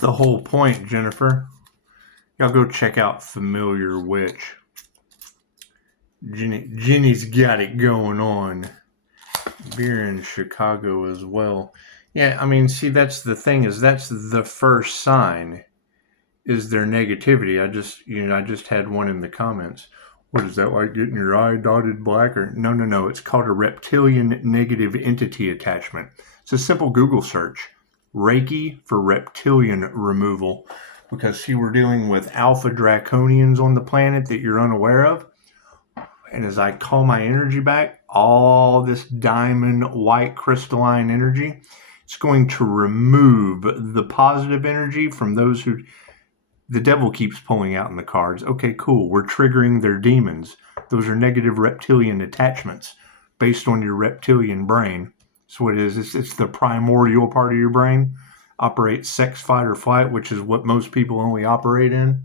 the whole point, Jennifer. Y'all go check out Familiar Witch. Jenny's got it going on. Beer in Chicago as well. Yeah, I mean, see, that's the thing, is that's the first sign, is their negativity. I just had one in the comments. What is that, like getting your eye dotted black? Or no. It's called a reptilian negative entity attachment. It's a simple Google search. Reiki for reptilian removal. Because, see, we're dealing with alpha draconians on the planet that you're unaware of. And as I call my energy back, all this diamond white crystalline energy, it's going to remove the positive energy from those who the devil keeps pulling out in the cards. Okay, cool. We're triggering their demons. Those are negative reptilian attachments based on your reptilian brain. That's what it is. It's the primordial part of your brain. Operates sex, fight, or flight, which is what most people only operate in.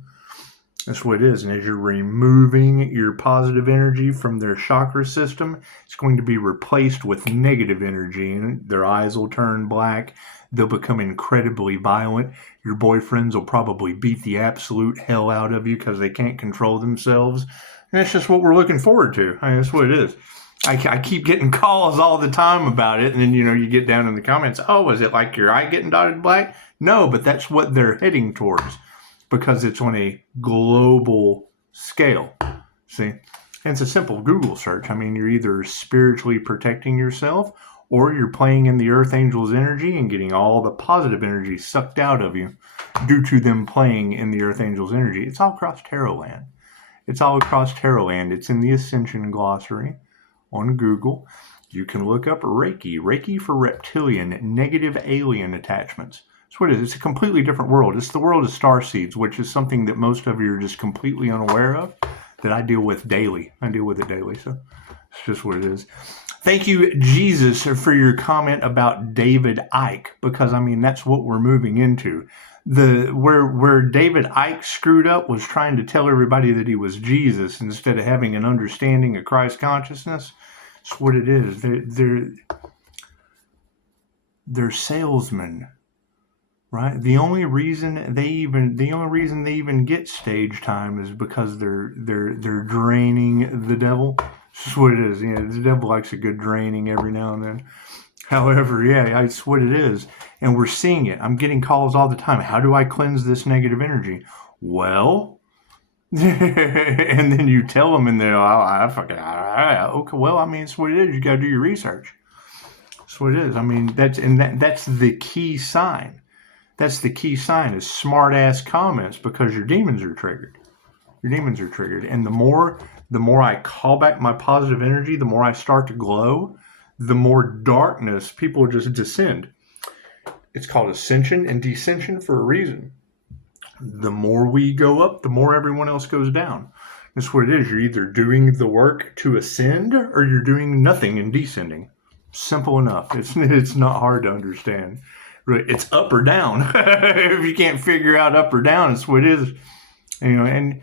That's what it is. And as you're removing your positive energy from their chakra system, it's going to be replaced with negative energy. And their eyes will turn black. They'll become incredibly violent. Your boyfriends will probably beat the absolute hell out of you because they can't control themselves. And that's just what we're looking forward to. I mean, that's what it is. I keep getting calls all the time about it. And then, you get down in the comments, oh, is it like your eye getting dotted black? No, but that's what they're heading towards because it's on a global scale. See? And it's a simple Google search. I mean, you're either spiritually protecting yourself or you're playing in the Earth Angel's energy and getting all the positive energy sucked out of you due to them playing in the Earth Angel's energy. It's all across Tarot Land. It's all across Tarot Land. It's in the Ascension Glossary on Google. You can look up Reiki for reptilian, negative alien attachments. That's what it is. It's a completely different world. It's the world of starseeds, which is something that most of you are just completely unaware of, that I deal with daily. I deal with it daily, so it's just what it is. Thank you, Jesus, for your comment about David Icke, because, I mean, that's what we're moving into. Where David Icke screwed up was trying to tell everybody that he was Jesus instead of having an understanding of Christ consciousness. That's what it is. They're salesmen, right? The only reason they even get stage time is because they're draining the devil. That's what it is. Yeah, the devil likes a good draining every now and then. However, yeah, that's what it is. And we're seeing it. I'm getting calls all the time. How do I cleanse this negative energy? Well, and then you tell them and they're, okay, well, I mean, it's what it is. You got to do your research. That's what it is. I mean, that's the key sign. That's the key sign is smart ass comments because your demons are triggered. Your demons are triggered. And the more I call back my positive energy, the more I start to glow, the more darkness people just descend. It's called ascension and descension for a reason. The more we go up, the more everyone else goes down. That's what it is. You're either doing the work to ascend or you're doing nothing and descending. Simple enough. It's not hard to understand. It's up or down. If you can't figure out up or down, it's what it is. And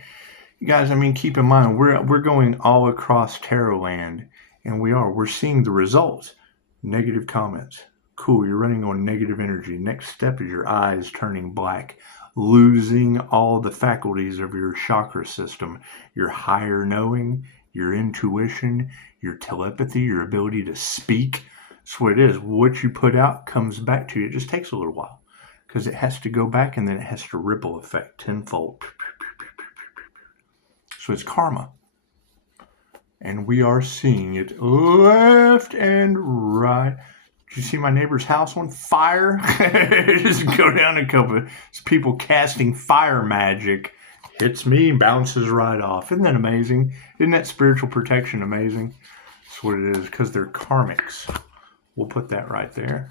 you guys, I mean, keep in mind, we're going all across Tarot Land, and we're seeing the results. Negative comments. Cool, you're running on negative energy. Next step is your eyes turning black, losing all the faculties of your chakra system, your higher knowing, your intuition, your telepathy, your ability to speak. That's what it is. What you put out comes back to you. It just takes a little while because it has to go back and then it has to ripple effect tenfold. So it's karma. And we are seeing it left and right. Did you see my neighbor's house on fire? Just go down a couple of people casting fire magic. Hits me, bounces right off. Isn't that amazing? Isn't that spiritual protection amazing? That's what it is, because they're karmics. We'll put that right there.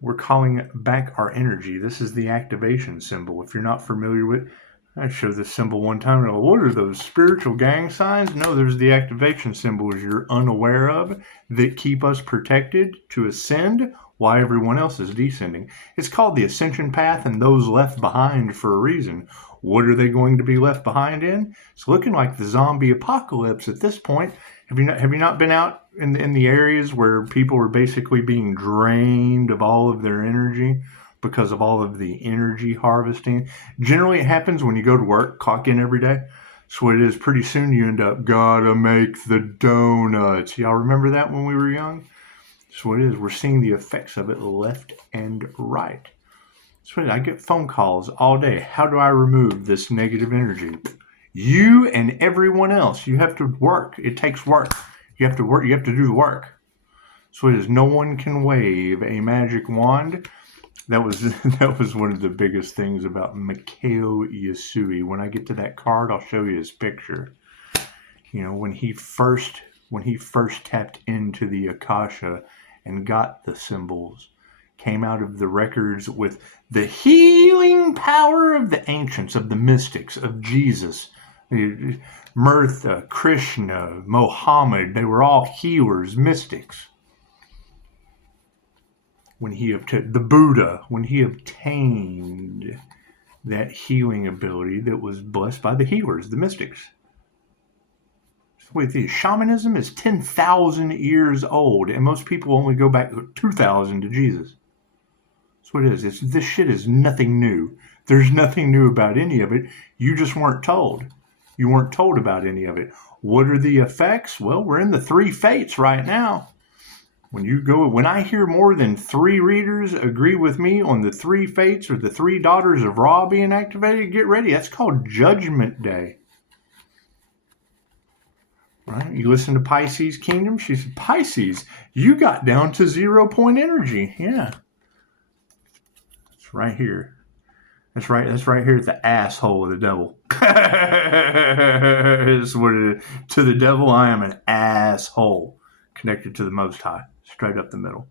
We're calling back our energy. This is the activation symbol. If you're not familiar with, I showed this symbol one time. And what are those spiritual gang signs? No, there's the activation symbols you're unaware of that keep us protected to ascend while everyone else is descending. It's called the ascension path and those left behind for a reason. What are they going to be left behind in? It's looking like the zombie apocalypse at this point. Have you not been out in the areas where people are basically being drained of all of their energy because of all of the energy harvesting. Generally, it happens when you go to work, clock in every day. So what it is, pretty soon you end up, gotta make the donuts. Y'all remember that when we were young? So what it is, we're seeing the effects of it left and right. So I get phone calls all day. How do I remove this negative energy? You and everyone else, you have to work. It takes work. You have to work. You have to do the work. So it is, no one can wave a magic wand. That was one of the biggest things about Mikhail Yasui. When I get to that card, I'll show you his picture. You know, when he first tapped into the Akasha and got the symbols, came out of the records with the healing power of the ancients, of the mystics, of Jesus, Mirtha, Krishna, Mohammed. They were all healers, mystics. When he obtained the Buddha, when he obtained that healing ability that was blessed by the healers, the mystics. Wait, shamanism is 10,000 years old, and most people only go back 2,000 to Jesus. That's what it is. This shit is nothing new. There's nothing new about any of it. You just weren't told. You weren't told about any of it. What are the effects? Well, we're in the 3 fates right now. When I hear more than 3 readers agree with me on the 3 fates or the 3 daughters of Ra being activated, get ready. That's called Judgment Day. Right? You listen to Pisces Kingdom. She said, Pisces, you got down to 0 point energy. Yeah. It's right here. That's right here at the asshole of the devil. It's what it is. To the devil, I am an asshole connected to the Most High. Straight up the middle.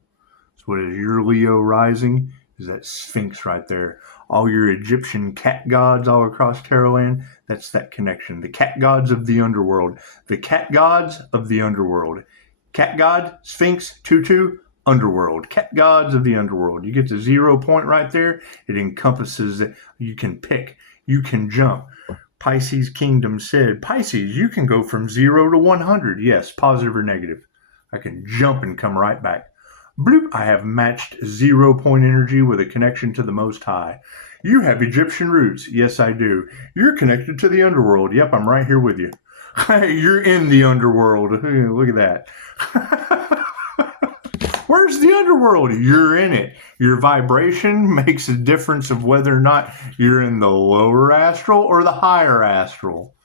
So what is your Leo rising? Is that Sphinx right there. All your Egyptian cat gods all across Tarot that's that connection. The cat gods of the underworld. The cat gods of the underworld. Cat god, Sphinx, Tutu, underworld. Cat gods of the underworld. You get to 0 point right there. It encompasses that you can pick. You can jump. Pisces Kingdom said, Pisces, you can go from 0 to 100. Yes, positive or negative. I can jump and come right back. Bloop, I have matched 0 point energy with a connection to the Most High. You have Egyptian roots. Yes, I do. You're connected to the underworld. Yep, I'm right here with you. You're in the underworld. Look at that. Where's the underworld? You're in it. Your vibration makes a difference of whether or not you're in the lower astral or the higher astral.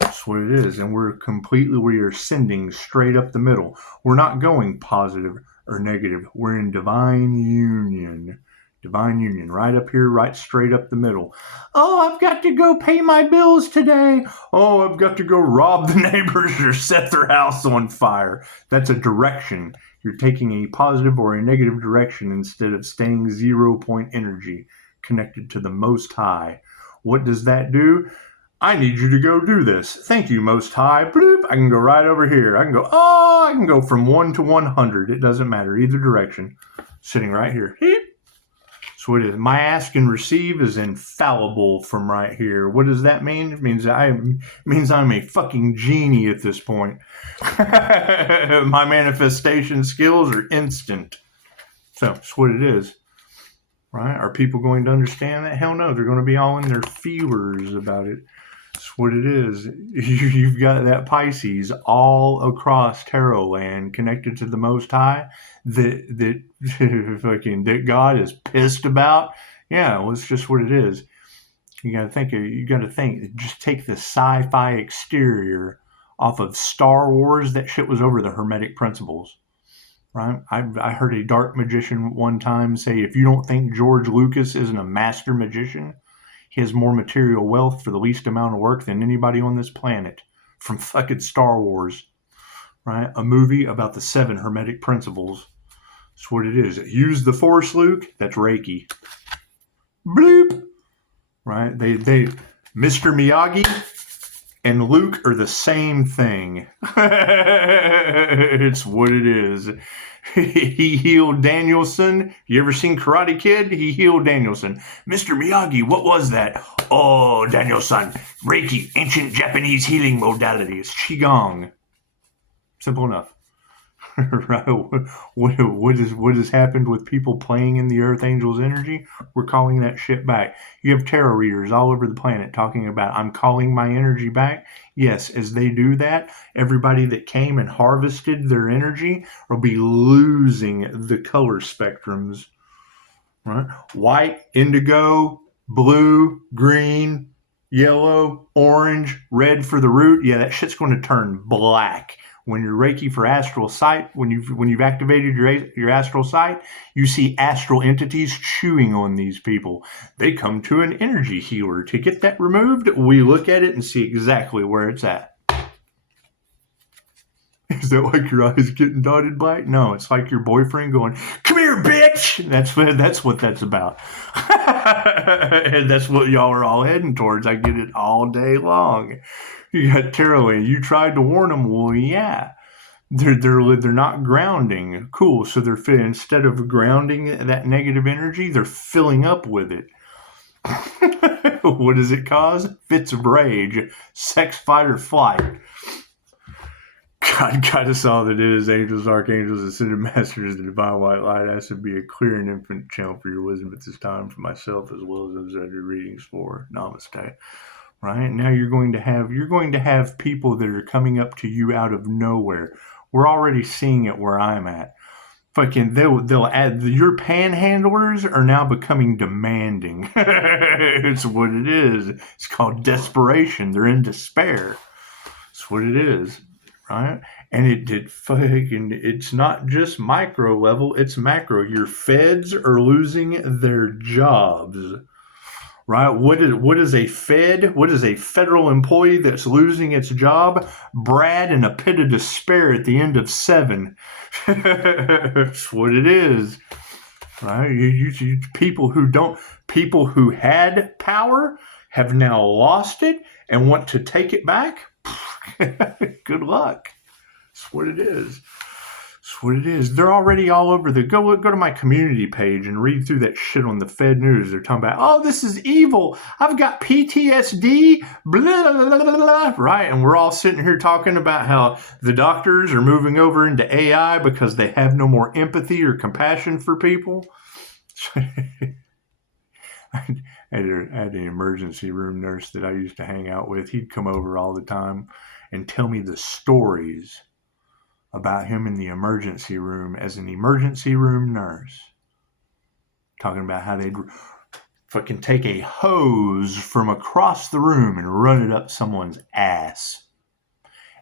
That's what it is. And we are sending straight up the middle. We're not going positive or negative. We're in divine union. Divine union, right up here, right straight up the middle. Oh, I've got to go pay my bills today. Oh, I've got to go rob the neighbors or set their house on fire. That's a direction. You're taking a positive or a negative direction instead of staying 0 point energy connected to the Most High. What does that do? I need you to go do this. Thank you, Most High. Bloop. I can go right over here. I can go from 1 to 100. It doesn't matter, either direction. Sitting right here. So it is. My ask and receive is infallible from right here. What does that mean? It means I'm a fucking genie at this point. My manifestation skills are instant. So that's what it is. Right? Are people going to understand that? Hell no. They're going to be all in their feelers about it. That's what it is. You've got that Pisces all across tarot land connected to the Most High that God is pissed about. Yeah, well, it's just what it is. You got to think. Just take the sci-fi exterior off of Star Wars. That shit was over the Hermetic principles. Right? I heard a dark magician one time say, if you don't think George Lucas isn't a master magician, he has more material wealth for the least amount of work than anybody on this planet. From fucking Star Wars. Right? A movie about the 7 Hermetic principles. That's what it is. Use the Force, Luke. That's Reiki. Bloop. Right? They Mr. Miyagi and Luke are the same thing. It's what it is. He healed Danielson. You ever seen Karate Kid? He healed Danielson. Mr. Miyagi, what was that? Oh, Danielson, Reiki, ancient Japanese healing modality. It's Qigong. Simple enough. Right? What has happened with people playing in the Earth Angel's energy? We're calling that shit back. You have tarot readers all over the planet talking about, I'm calling my energy back. Yes, as they do that, everybody that came and harvested their energy will be losing the color spectrums. Right? White, indigo, blue, green, yellow, orange, red for the root. Yeah, that shit's going to turn black. When you're Reiki for astral sight, when you've activated your astral sight, you see astral entities chewing on these people. They come to an energy healer to get that removed. We look at it and see exactly where it's at. Is that like your eyes getting dotted black? No, it's like your boyfriend going, "Come here, bitch!" That's what that's about. And that's what y'all are all heading towards. I get it all day long. You got tarot and you tried to warn them. Well, yeah. They're not grounding. Cool. So instead of grounding that negative energy, they're filling up with it. What does it cause? Fits of rage, sex, fight, or flight. God got us all that is, angels, archangels, ascended masters, the divine white light. Has to be a clear and infinite channel for your wisdom at this time for myself as well as those that are readings for. Namaste. Right now, you're going to have people that are coming up to you out of nowhere. We're already seeing it where I'm at. Fucking, they'll add your panhandlers are now becoming demanding. It's what it is. It's called desperation. They're in despair. It's what it is. Right? And it's not just micro level, it's macro. Your feds are losing their jobs. Right? What is a fed? What is a federal employee that's losing its job? Brad in a pit of despair at the end of 7. That's what it is. Right? You people who had power have now lost it and want to take it back. Good luck. That's what it is. That's what it is. They're already all over go to my community page and read through that shit on the Fed News. They're talking about, oh, this is evil. I've got PTSD. Blah, blah, blah, blah, blah. Right? And we're all sitting here talking about how the doctors are moving over into AI because they have no more empathy or compassion for people. I had an emergency room nurse that I used to hang out with. He'd come over all the time and tell me the stories about him in the emergency room as an emergency room nurse. Talking about how they'd fucking take a hose from across the room and run it up someone's ass.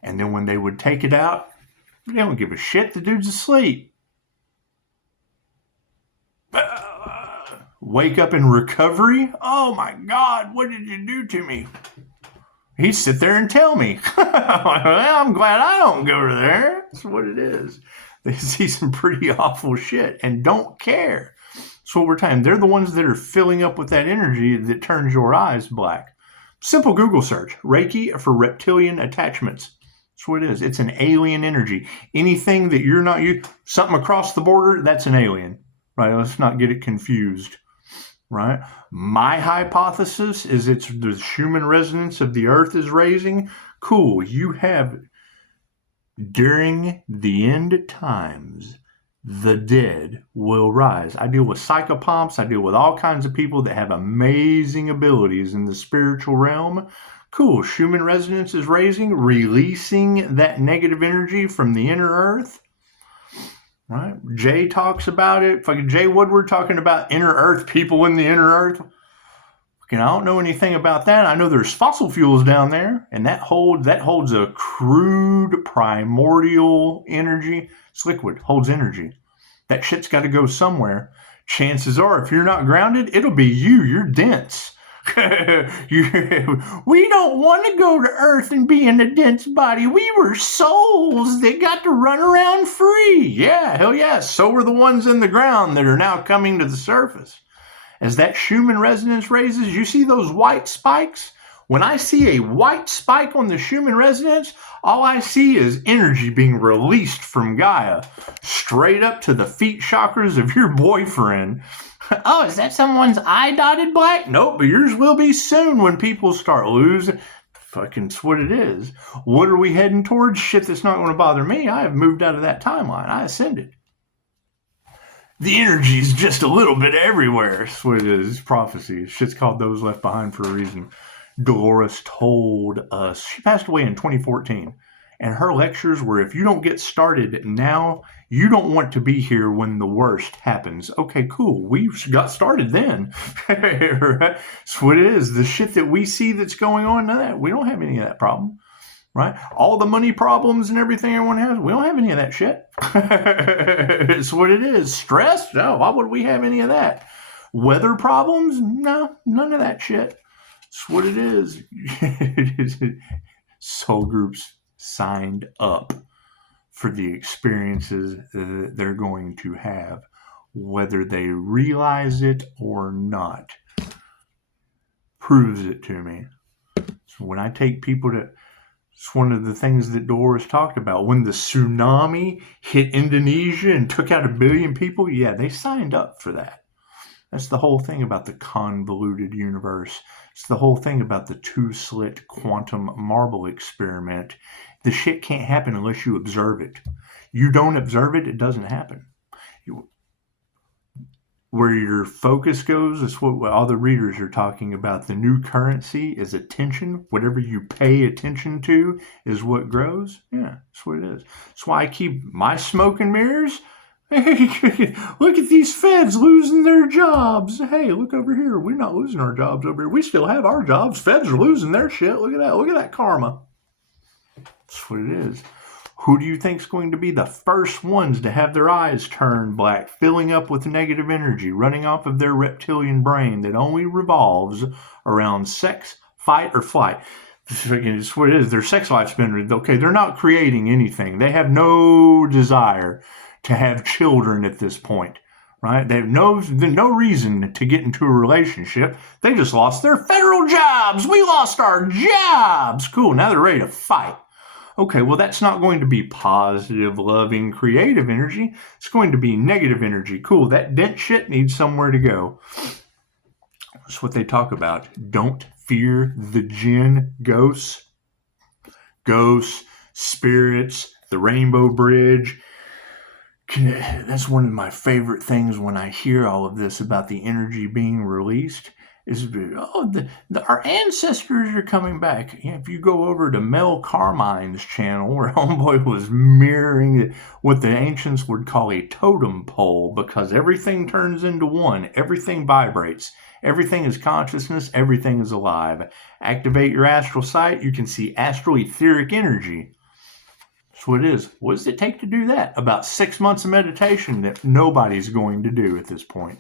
And then when they would take it out, they don't give a shit. The dude's asleep. Wake up in recovery? Oh my God, what did you do to me? He'd sit there and tell me. Well, I'm glad I don't go to there. That's what it is. They see some pretty awful shit and don't care. That's what we're talking. They're the ones that are filling up with that energy that turns your eyes black. Simple Google search. Reiki for reptilian attachments. That's what it is. It's an alien energy. Anything that you're not something across the border, that's an alien. Right? Let's not get it confused. Right? My hypothesis is it's the Schumann resonance of the earth is raising. Cool. You have, during the end times, the dead will rise. I deal with psychopomps. I deal with all kinds of people that have amazing abilities in the spiritual realm. Cool. Schumann resonance is raising, releasing that negative energy from the inner earth. Right? Jay talks about it. Fucking Jay Woodward talking about inner earth, people in the inner earth. Fucking, I don't know anything about that. I know there's fossil fuels down there, and that holds a crude primordial energy. It's liquid, holds energy. That shit's got to go somewhere. Chances are, if you're not grounded, it'll be you. You're dense. We don't want to go to Earth and be in a dense body. We were souls that got to run around free. Yeah, hell yeah. So were the ones in the ground that are now coming to the surface. As that Schumann resonance raises, you see those white spikes? When I see a white spike on the Schumann resonance, all I see is energy being released from Gaia, straight up to the feet chakras of your boyfriend. Oh, is that someone's eye dotted black? Nope, but yours will be soon when people start losing. It's what it is. What are we heading towards? Shit that's not going to bother me. I have moved out of that timeline. I ascended. The energy's just a little bit everywhere. That's what it is. It's prophecy. Shit's called Those Left Behind for a reason. Dolores told us. She passed away in 2014. And her lectures were, if you don't get started now, you don't want to be here when the worst happens. Okay, cool. We got started then. Right? That's what it is. The shit that we see that's going on, none of that, we don't have any of that problem. Right? All the money problems and everything everyone has, we don't have any of that shit. It's what it is. Stress? No, why would we have any of that? Weather problems? No, none of that shit. It's what it is. Soul groups signed up for the experiences that they're going to have, whether they realize it or not. Proves it to me. So when I take people to, it's one of the things that Dolores talked about. When the tsunami hit Indonesia and took out 1 billion people, yeah, they signed up for that. That's the whole thing about the convoluted universe. It's the whole thing about the two-slit quantum marble experiment. The shit can't happen unless you observe it. You don't observe it, it doesn't happen. Where your focus goes is what all the readers are talking about. The new currency is attention. Whatever you pay attention to is what grows. Yeah, that's what it is. That's why I keep my smoke and mirrors. Hey, look at these feds losing their jobs. Hey, look over here. We're not losing our jobs over here. We still have our jobs. Feds are losing their shit. Look at that. Look at that karma. That's what it is. Who do you think is going to be the first ones to have their eyes turn black, filling up with negative energy, running off of their reptilian brain that only revolves around sex, fight, or flight? It's what it is. Their sex life's been, okay, they're not creating anything. They have no desire to have children at this point, right? They have no reason to get into a relationship. They just lost their federal jobs. We lost our jobs. Cool, now they're ready to fight. Okay, well, that's not going to be positive, loving, creative energy. It's going to be negative energy. Cool, that dent shit needs somewhere to go. That's what they talk about. Don't fear the jinn, ghosts, spirits, the rainbow bridge. That's one of my favorite things when I hear all of this about the energy being released. Is our ancestors are coming back. If you go over to Mel Carmine's channel, where homeboy was mirroring what the ancients would call a totem pole, because everything turns into one, everything vibrates, everything is consciousness, everything is alive. Activate your astral sight, you can see astral etheric energy. That's what it is. What does it take to do that? About 6 months of meditation that nobody's going to do at this point.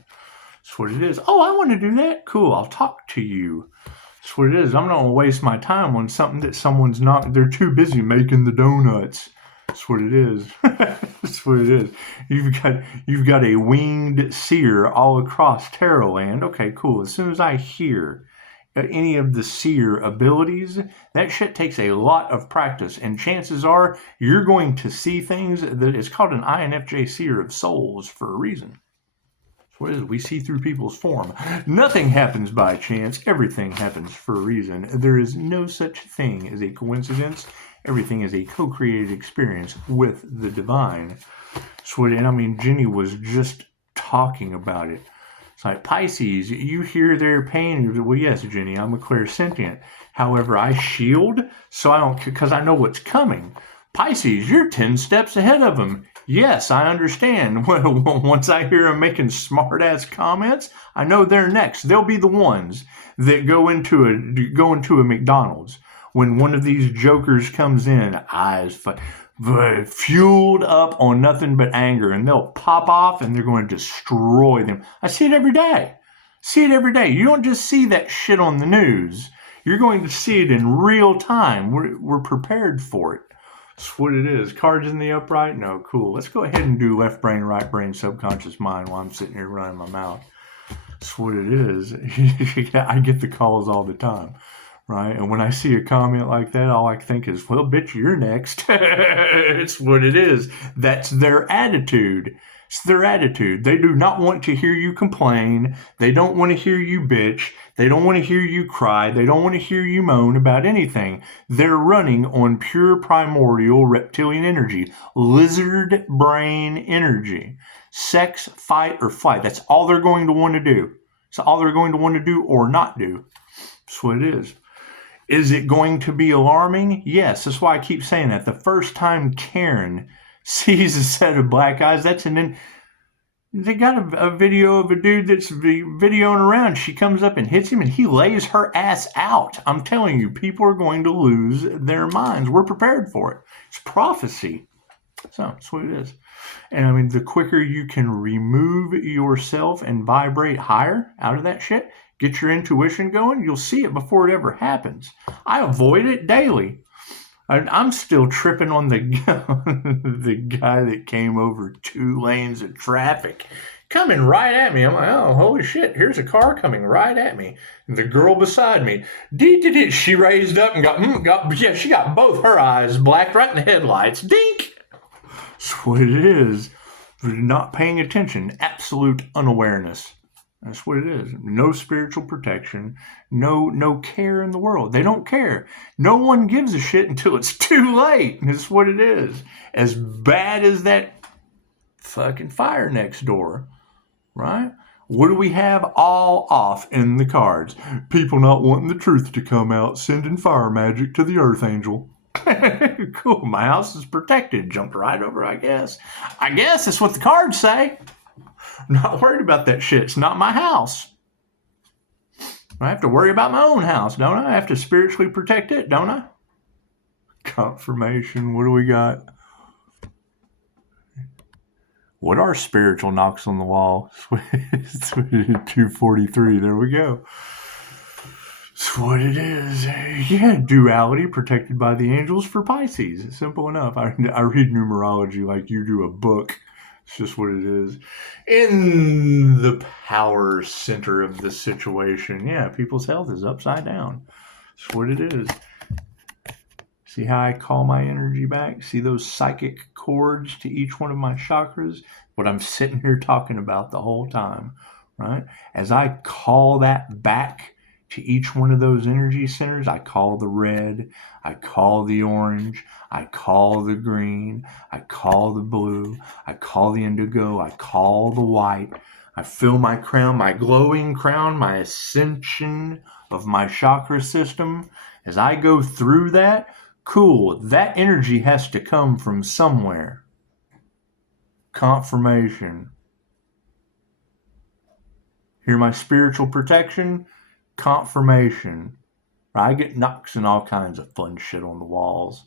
That's what it is. Oh, I want to do that? Cool, I'll talk to you. That's what it is. I'm not going to waste my time on something that someone's not, they're too busy making the donuts. That's what it is. That's what it is. You've got a winged seer all across Tarot land. Okay, cool. As soon as I hear any of the seer abilities, that shit takes a lot of practice, and chances are you're going to see things that is called an INFJ seer of souls for a reason. What is it? We see through people's form. Nothing happens by chance. Everything happens for a reason. There is no such thing as a coincidence. Everything is a co-created experience with the divine. So, and I mean, Jenny was just talking about it. It's like, Pisces, you hear their pain. Well, yes, Jenny, I'm a clairsentient. However, I shield, so I don't, because I know what's coming. Pisces, you're 10 steps ahead of them. Yes, I understand. Once I hear them making smart-ass comments, I know they're next. They'll be the ones that go into a McDonald's. When one of these jokers comes in, eyes fueled up on nothing but anger, and they'll pop off and they're going to destroy them. I see it every day. You don't just see that shit on the news. You're going to see it in real time. We're prepared for it. That's what it is. Cards in the upright? No, cool. Let's go ahead and do left brain, right brain, subconscious mind while I'm sitting here running my mouth. That's what it is. I get the calls all the time, right? And when I see a comment like that, all I think is, well, bitch, you're next. It's what it is. That's their attitude. It's their attitude. They do not want to hear you complain. They don't want to hear you bitch. They don't want to hear you cry. They don't want to hear you moan about anything. They're running on pure primordial reptilian energy, lizard brain energy. Sex, fight, or flight. That's all they're going to want to do. It's all they're going to want to do or not do. That's what it is. Is it going to be alarming? Yes. That's why I keep saying that. The first time Karen sees a set of black eyes, they got a video of a dude that's videoing around. She comes up and hits him, and he lays her ass out. I'm telling you, people are going to lose their minds. We're prepared for it. It's prophecy. So that's what it is. And I mean, the quicker you can remove yourself and vibrate higher out of that shit, get your intuition going, you'll see it before it ever happens. I avoid it daily. I'm still tripping on the guy that came over 2 lanes of traffic coming right at me. I'm like, oh, holy shit, here's a car coming right at me. And the girl beside me, she raised up and she got both her eyes blacked right in the headlights. Dink! That's what it is. Not paying attention, absolute unawareness. That's what it is. No spiritual protection, no care in the world. They don't care. No one gives a shit until it's too late. That's what it is. As bad as that fucking fire next door, right? What do we have all off in the cards? People not wanting the truth to come out, sending fire magic to the Archangel. Cool, my house is protected. Jumped right over, I guess. I guess that's what the cards say. I'm not worried about that shit. It's not my house. I have to worry about my own house, don't I? I have to spiritually protect it, don't I? Confirmation. What do we got? What are spiritual knocks on the wall? 243. There we go. That's what it is. Yeah, duality protected by the angels for Pisces. It's simple enough. I read numerology like you do a book. It's just what it is. In the power center of the situation, yeah, people's health is upside down. That's what it is. See how I call my energy back? See those psychic cords to each one of my chakras? What I'm sitting here talking about the whole time, right? As I call that back to each one of those energy centers, I call the red, I call the orange, I call the green, I call the blue, I call the indigo, I call the white. I fill my crown, my glowing crown, my ascension of my chakra system. As I go through that, cool, that energy has to come from somewhere. Confirmation. Hear my spiritual protection? Confirmation. I get knocks and all kinds of fun shit on the walls.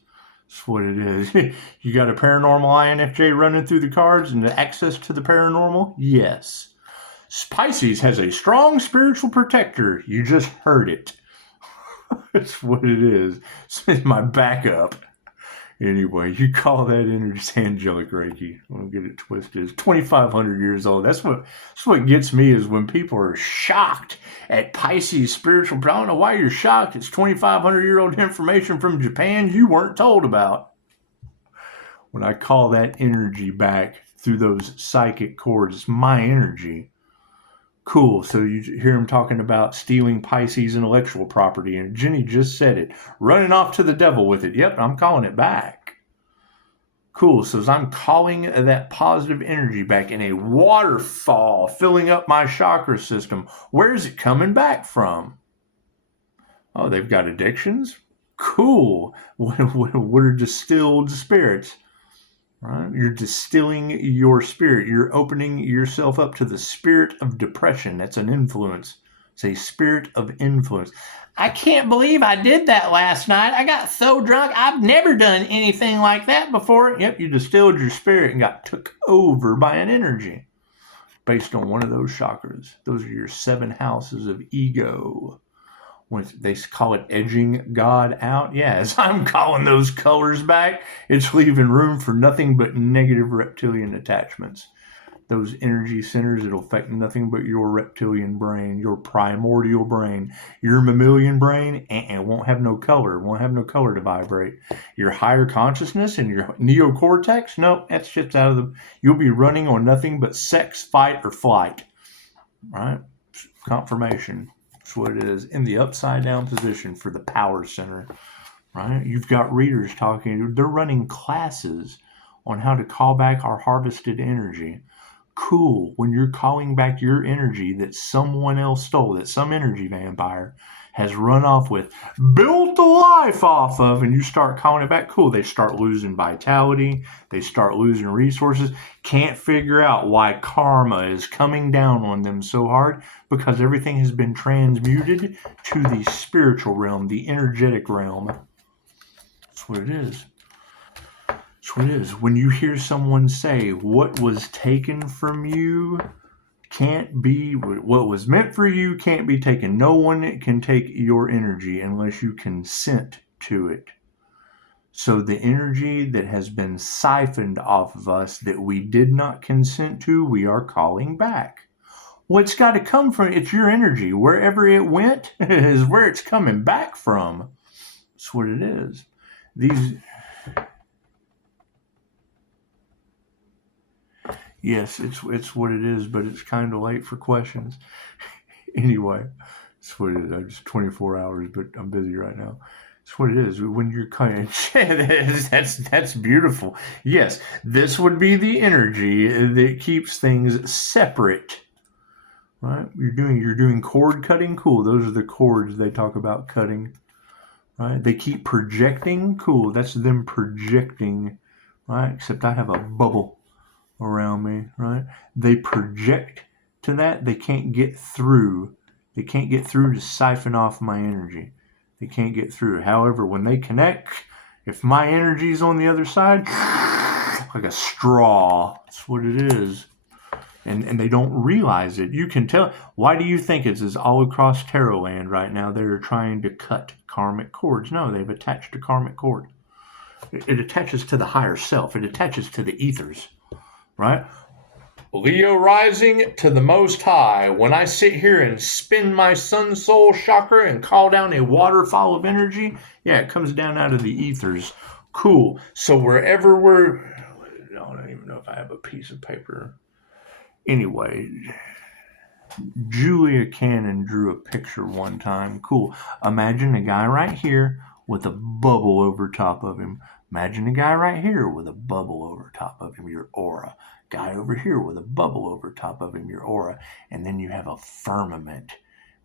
That's what it is. You got a paranormal INFJ running through the cards and the access to the paranormal? Yes. Pisces has a strong spiritual protector. You just heard it. That's what it is. It's my backup. Anyway, you call that energy angelic Reiki. Don't get it twisted. It's 2,500 years old. That's what gets me is when people are shocked at Pisces spiritual. I don't know why you're shocked. It's 2,500-year-old information from Japan you weren't told about. When I call that energy back through those psychic cords, it's my energy. Cool. So you hear him talking about stealing Pisces intellectual property, and Jenny just said it. Running off to the devil with it. Yep, I'm calling it back. Cool. So as I'm calling that positive energy back in a waterfall, filling up my chakra system, where is it coming back from? Oh, they've got addictions? Cool. What are distilled spirits? Right? You're distilling your spirit. You're opening yourself up to the spirit of depression. That's an influence. It's a spirit of influence. I can't believe I did that last night. I got so drunk. I've never done anything like that before. Yep, you distilled your spirit and got took over by an energy based on one of those chakras. Those are your 7 houses of ego. When they call it edging God out. Yeah, as I'm calling those colors back, it's leaving room for nothing but negative reptilian attachments. Those energy centers, it'll affect nothing but your reptilian brain, your primordial brain. Your mammalian brain won't have no color, won't have no color to vibrate. Your higher consciousness and your neocortex, nope, that shit's out of the... You'll be running on nothing but sex, fight, or flight. Right? Confirmation. That's what it is. In the upside down position for the power center, right? You've got readers talking. They're running classes on how to call back our harvested energy. Cool. When you're calling back your energy that someone else stole, that some energy vampire has run off with, built a life off of, and you start calling it back, cool. They start losing vitality. They start losing resources. Can't figure out why karma is coming down on them so hard, because everything has been transmuted to the spiritual realm, the energetic realm. That's what it is. That's what it is. When you hear someone say, what was taken from you can't be, what was meant for you can't be taken. No one can take your energy unless you consent to it. So the energy that has been siphoned off of us that we did not consent to, we are calling back. What's got to come from it's your energy. Wherever it went is where it's coming back from. That's what it is. Yes, it's what it is, but it's kind of late for questions. Anyway, it's what it is. I'm just 24 hours, but I'm busy right now. It's what it is. When you're kind of, that's beautiful. Yes, this would be the energy that keeps things separate. Right? You're doing cord cutting. Cool. Those are the cords they talk about cutting. Right? They keep projecting. Cool. That's them projecting. Right? Except I have a bubble around me, right? They project to that. They can't get through. They can't get through to siphon off my energy. They can't get through. However, when they connect, if my energy's on the other side, like a straw, that's what it is. And they don't realize it. You can tell. Why do you think it's all across Tarot land right now? They're trying to cut karmic cords. No, they've attached a karmic cord. It attaches to the higher self. It attaches to the ethers. Right? Leo rising to the Most High. When I sit here and spin my sun soul chakra and call down a waterfall of energy, yeah, it comes down out of the ethers. Cool. So wherever I don't even know if I have a piece of paper. Anyway, Julia Cannon drew a picture one time. Cool. Imagine a guy right here with a bubble over top of him. Imagine a guy right here with a bubble over top of him, your aura. Guy over here with a bubble over top of him, your aura. And then you have a firmament,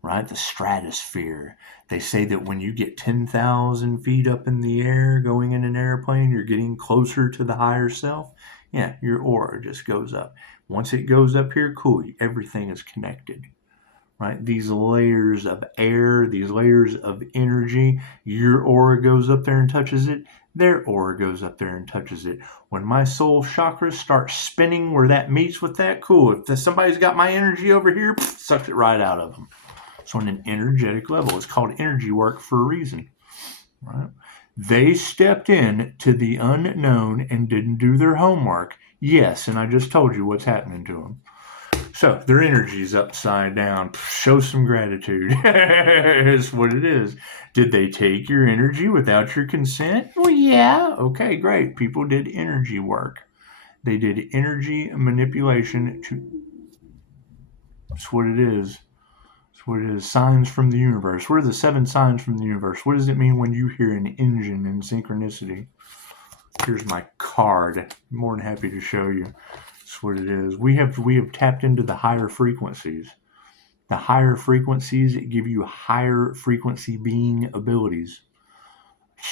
right? The stratosphere. They say that when you get 10,000 feet up in the air going in an airplane, you're getting closer to the higher self. Yeah, your aura just goes up. Once it goes up here, cool, everything is connected. Right? These layers of air, these layers of energy, your aura goes up there and touches it. Their aura goes up there and touches it. When my soul chakra starts spinning where that meets with that, cool. If somebody's got my energy over here, sucks it right out of them. So on an energetic level, it's called energy work for a reason. Right? They stepped in to the unknown and didn't do their homework. Yes, and I just told you what's happening to them. So their energy's upside down. Show some gratitude. That's what it is. Did they take your energy without your consent? Well, yeah. Okay, great. People did energy work. They did energy manipulation to. That's what it is. That's what it is. Signs from the universe. What are the 7 signs from the universe? What does it mean when you hear an engine in synchronicity? Here's my card. I'm more than happy to show you. That's what it is. We have tapped into the higher frequencies. The higher frequencies give you higher frequency being abilities.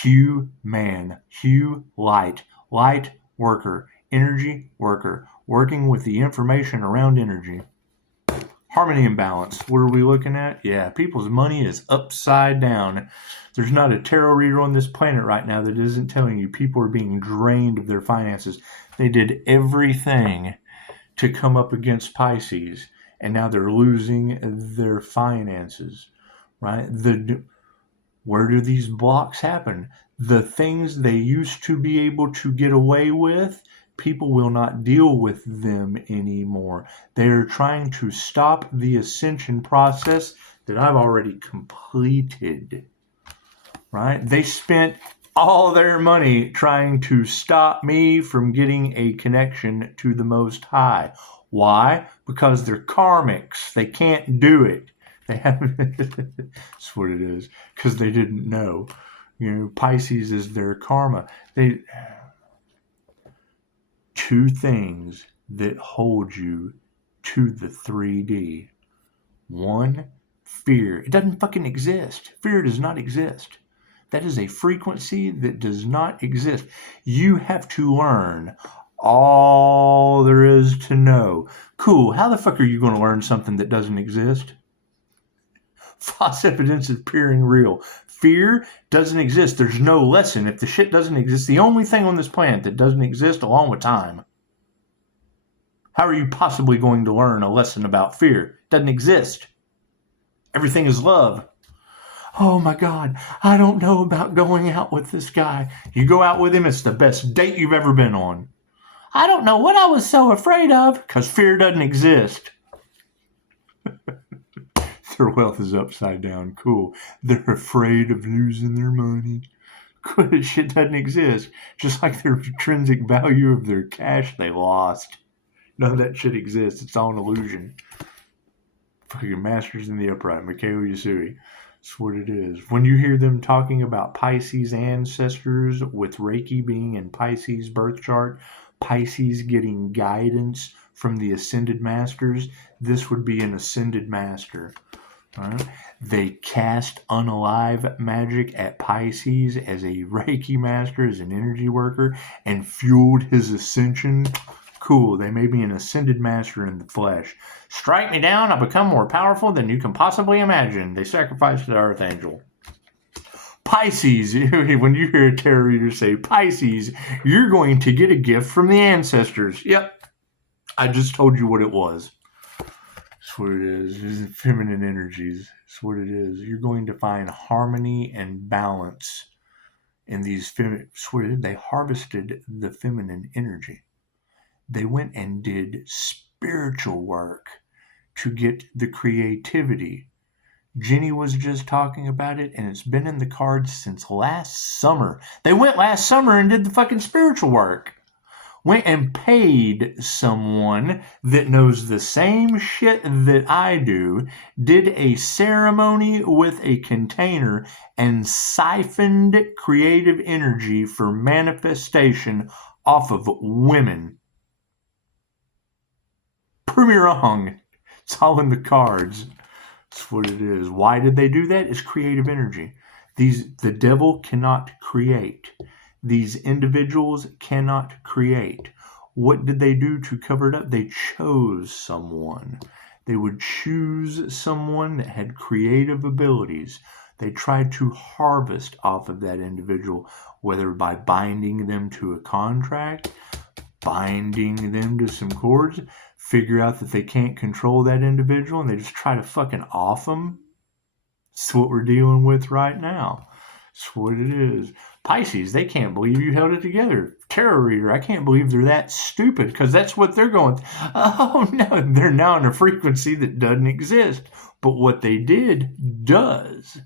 Hue man, hue light, light worker, energy worker, working with the information around energy. Harmony and balance. What are we looking at? Yeah, people's money is upside down. There's not a tarot reader on this planet right now that isn't telling you people are being drained of their finances. They did everything to come up against Pisces, and now they're losing their finances, right? Where do these blocks happen? The things they used to be able to get away with, people will not deal with them anymore. They're trying to stop the ascension process that I've already completed, right? They spent all their money trying to stop me from getting a connection to the Most High. Why? Because they're karmics. They can't do it. They haven't. That's what it is. Because they didn't know. Pisces is their karma. Two things that hold you to the 3D. One, fear. It doesn't fucking exist. Fear does not exist. That is a frequency that does not exist. You have to learn all there is to know. Cool. How the fuck are you going to learn something that doesn't exist? False evidence is appearing real. Fear doesn't exist. There's no lesson. If the shit doesn't exist, the only thing on this planet that doesn't exist along with time. How are you possibly going to learn a lesson about fear? It doesn't exist. Everything is love. Oh my God, I don't know about going out with this guy. You go out with him, it's the best date you've ever been on. I don't know what I was so afraid of, because fear doesn't exist. Their wealth is upside down. Cool. They're afraid of losing their money. Good shit doesn't exist. Just like their intrinsic value of their cash they lost. None of that shit exists. It's all an illusion. Fucking Masters in the Upright, Mikhail Yasui. That's what it is. When you hear them talking about Pisces ancestors, with Reiki being in Pisces birth chart, Pisces getting guidance from the Ascended Masters, this would be an Ascended Master. Right? They cast unalive magic at Pisces as a Reiki Master, as an energy worker, and fueled his ascension. Cool, they may be an Ascended Master in the flesh. Strike me down, I'll become more powerful than you can possibly imagine. They sacrificed the Archangel. Pisces, when you hear a tarot reader say Pisces, you're going to get a gift from the ancestors. Yep, I just told you what it was. That's what it is. It's feminine energies. That's what it is. You're going to find harmony and balance in these feminine. That's what it is. They harvested the feminine energy. They went and did spiritual work to get the creativity. Jenny was just talking about it, and it's been in the cards since last summer. They went last summer and did the fucking spiritual work. Went and paid someone that knows the same shit that I do, did a ceremony with a container, and siphoned creative energy for manifestation off of women. Prove me wrong. It's all in the cards. That's what it is. Why did they do that? It's creative energy. The devil cannot create. These individuals cannot create. What did they do to cover it up? They chose someone. They would choose someone that had creative abilities. They tried to harvest off of that individual, whether by binding them to a contract, binding them to some cords, figure out that they can't control that individual, and they just try to fucking off them. That's what we're dealing with right now. That's what it is. Pisces, they can't believe you held it together. Tarot reader, I can't believe they're that stupid, because that's what they're going. Oh no, they're now in a frequency that doesn't exist. But what they did does.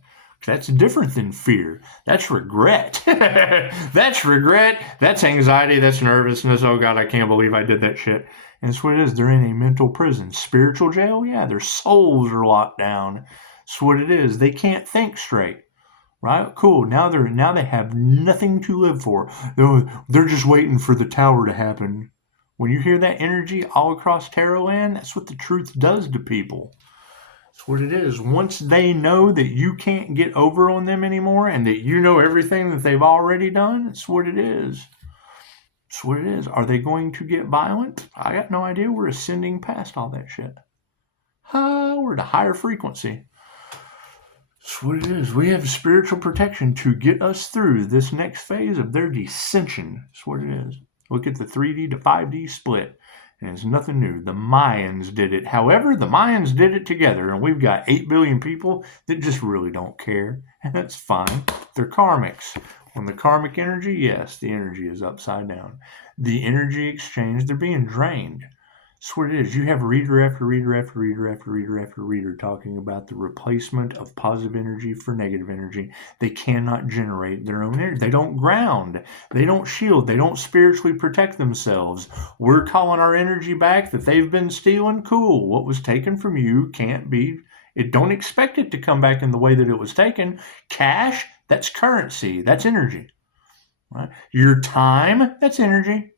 That's different than fear. That's regret. That's regret. That's anxiety. That's nervousness. Oh God, I can't believe I did that shit. And that's what it is. They're in a mental prison. Spiritual jail? Yeah, their souls are locked down. That's what it is. They can't think straight. Right? Cool. Now they have nothing to live for. They're just waiting for the tower to happen. When you hear that energy all across tarot land, that's what the truth does to people. That's what it is. Once they know that you can't get over on them anymore, and that you know everything that they've already done, that's what it is. That's what it is. Are they going to get violent? I got no idea. We're ascending past all that shit. We're at a higher frequency. That's what it is. We have spiritual protection to get us through this next phase of their descension. That's what it is. Look at the 3D to 5D split. And it's nothing new. The Mayans did it. However, the Mayans did it together. And we've got 8 billion people that just really don't care. And that's fine. They're karmics. When the karmic energy, yes, the energy is upside down. The energy exchange, they're being drained. That's what it is. You have reader after reader after reader after reader after reader talking about the replacement of positive energy for negative energy. They cannot generate their own energy. They don't ground. They don't shield. They don't spiritually protect themselves. We're calling our energy back that they've been stealing. Cool. What was taken from you can't be Don't expect it to come back in the way that it was taken. Cash, that's currency. That's energy. Right? Your time, that's energy.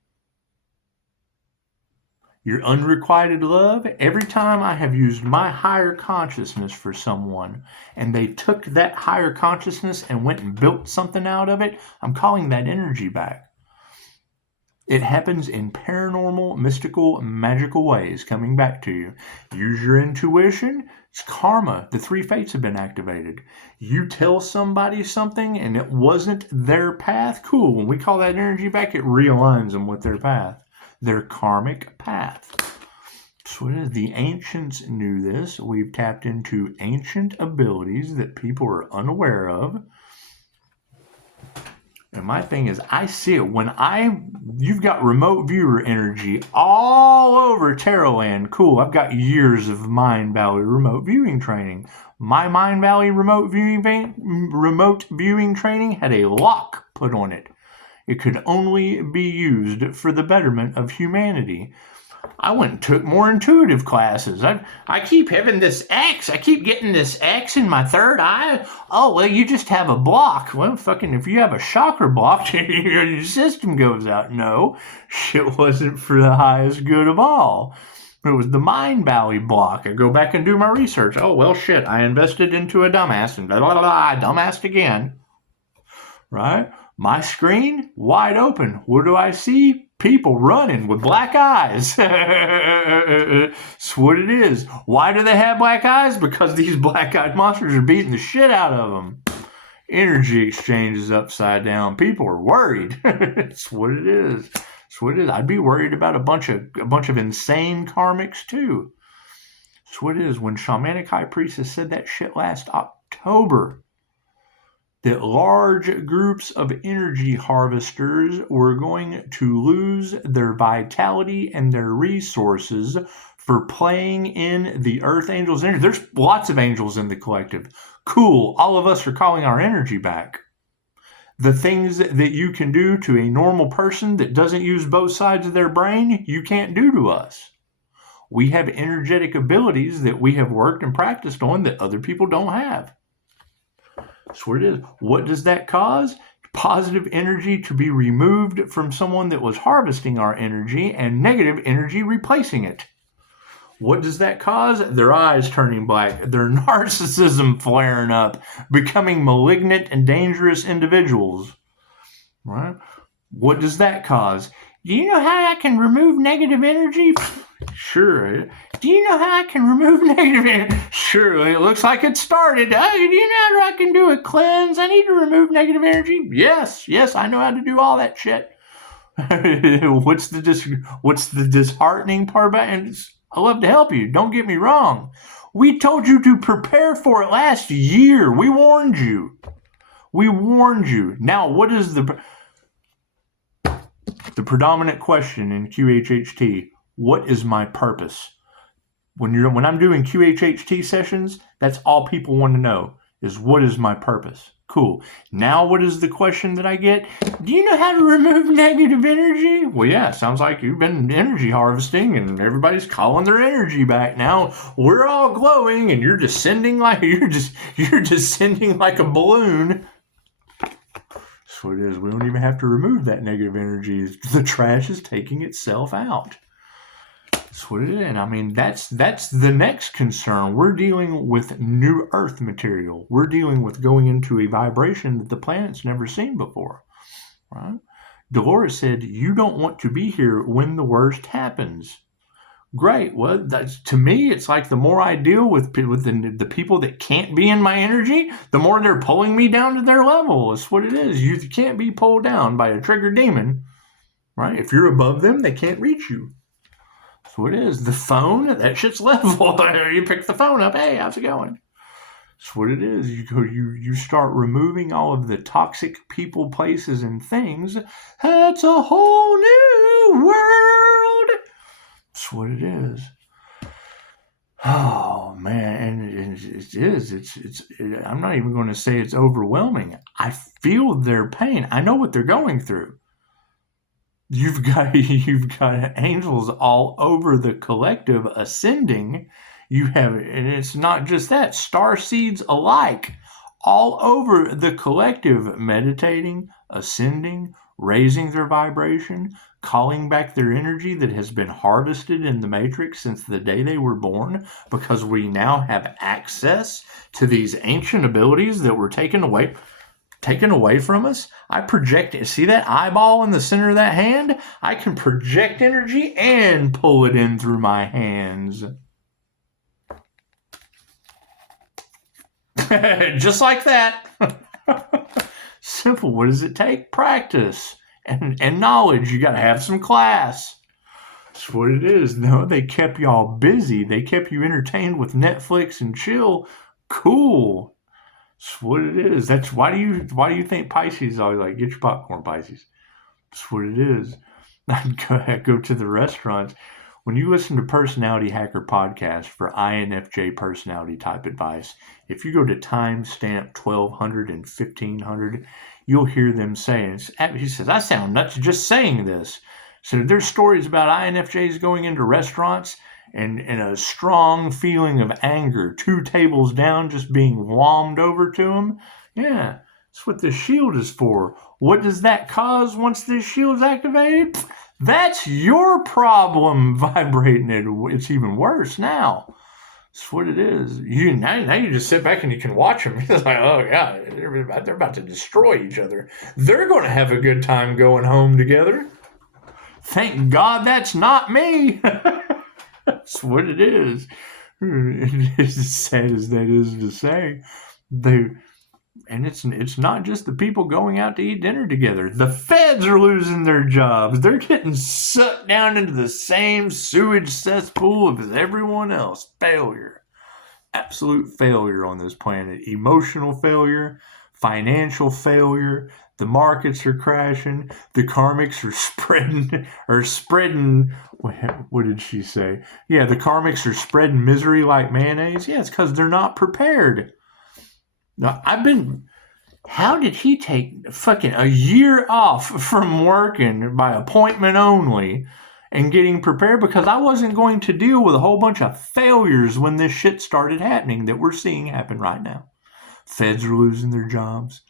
Your unrequited love, every time I have used my higher consciousness for someone and they took that higher consciousness and went and built something out of it, I'm calling that energy back. It happens in paranormal, mystical, magical ways coming back to you. Use your intuition. It's karma. The 3 fates have been activated. You tell somebody something and it wasn't their path. Cool. When we call that energy back, it realigns them with their path. Their karmic path. So the ancients knew this. We've tapped into ancient abilities that people are unaware of. And my thing is, I see it when you've got remote viewer energy all over Tarotland. Cool. I've got years of Mind Valley remote viewing training. My Mind Valley remote viewing training had a lock put on it. It could only be used for the betterment of humanity. I went and took more intuitive classes. I keep having this X. I keep getting this X in my third eye. Oh, well, you just have a block. Well, fucking, if you have a chakra block, your system goes out. No, shit wasn't for the highest good of all. It was the Mind Valley block. I go back and do my research. Oh, well, shit, I invested into a dumbass and blah, blah, blah, I dumbassed again. Right? My screen, wide open. What do I see? People running with black eyes. That's what it is. Why do they have black eyes? Because these black-eyed monsters are beating the shit out of them. Energy exchange is upside down. People are worried. That's what it is. That's what it is. I'd be worried about a bunch of insane karmics too. That's what it is. When Shamanic High Priestess said that shit last October, that large groups of energy harvesters were going to lose their vitality and their resources for playing in the Earth Angels' energy. There's lots of angels in the collective. Cool. All of us are calling our energy back. The things that you can do to a normal person that doesn't use both sides of their brain, you can't do to us. We have energetic abilities that we have worked and practiced on that other people don't have. That's what it is. What does that cause? Positive energy to be removed from someone that was harvesting our energy and negative energy replacing it. What does that cause? Their eyes turning black, their narcissism flaring up, becoming malignant and dangerous individuals. Right? What does that cause? Do you know how I can remove negative energy? Sure. Do you know how I can remove negative energy? Sure. It looks like it started. Do you know how I can do a cleanse? I need to remove negative energy. Yes, I know how to do all that shit. What's the disheartening part about it? I love to help you. Don't get me wrong. We told you to prepare for it last year. We warned you. Now, what is the predominant question in QHHT? What is my purpose? When I'm doing QHHT sessions, that's all people want to know is what is my purpose? Cool. Now what is the question that I get? Do you know how to remove negative energy? Well, yeah, sounds like you've been energy harvesting and everybody's calling their energy back. Now we're all glowing and you're descending like a balloon. That's what it is. We don't even have to remove that negative energy. The trash is taking itself out. That's what it is. And I mean, that's the next concern. We're dealing with new Earth material. We're dealing with going into a vibration that the planet's never seen before. Right? Dolores said, you don't want to be here when the worst happens. Great. Well, to me, it's like the more I deal with the people that can't be in my energy, the more they're pulling me down to their level. That's what it is. You can't be pulled down by a trigger demon. Right? If you're above them, they can't reach you. That's what it is. The phone, that shit's level. You pick the phone up. Hey, how's it going? That's what it is. You start removing all of the toxic people, places, and things. That's a whole new world. That's what it is. Oh man, and it is. I'm not even going to say it's overwhelming. I feel their pain. I know what they're going through. You've got angels all over the collective ascending. You have, and it's not just that, star seeds alike, all over the collective, meditating, ascending, raising their vibration, calling back their energy that has been harvested in the matrix since the day they were born, because we now have access to these ancient abilities that were taken away from us. I project, see that eyeball in the center of that hand? I can project energy and pull it in through my hands. Just like that. Simple. What does it take? Practice and knowledge. You got to have some class. That's what it is. No, they kept y'all busy. They kept you entertained with Netflix and chill. Cool. That's what it is. That's why do you think Pisces is always like, get your popcorn, Pisces? That's what it is. I'd go to the restaurants. When you listen to Personality Hacker Podcast for INFJ personality type advice, if you go to timestamp 1200 and 1500, you'll hear them saying, he says, I sound nuts just saying this. So there's stories about INFJs going into restaurants and a strong feeling of anger, 2 tables down, just being wommed over to them. Yeah, that's what the shield is for. What does that cause once this shield's activated? That's your problem vibrating it. It's even worse now. That's what it is. Now you just sit back and you can watch them. It's like, oh, yeah, they're about to destroy each other. They're going to have a good time going home together. Thank God that's not me. That's what it is. It's as sad as that is to say. And it's not just the people going out to eat dinner together. The feds are losing their jobs. They're getting sucked down into the same sewage cesspool as everyone else. Failure. Absolute failure on this planet. Emotional failure. Financial failure. The markets are crashing. The karmics are spreading. What did she say? Yeah, the karmics are spreading misery like mayonnaise. Yeah, it's because they're not prepared. Now, how did he take fucking a year off from working by appointment only and getting prepared? Because I wasn't going to deal with a whole bunch of failures when this shit started happening that we're seeing happen right now. Feds are losing their jobs.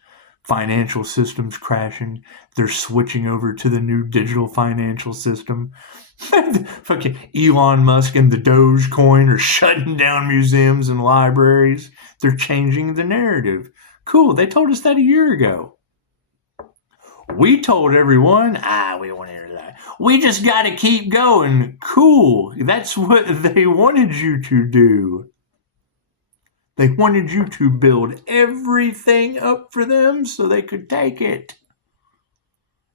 Financial systems crashing. They're switching over to the new digital financial system. Fucking Elon Musk and the Dogecoin are shutting down museums and libraries. They're changing the narrative. Cool, they told us that a year ago. We told everyone, we don't want to hear that. We just got to keep going. Cool, that's what they wanted you to do. They wanted you to build everything up for them so they could take it.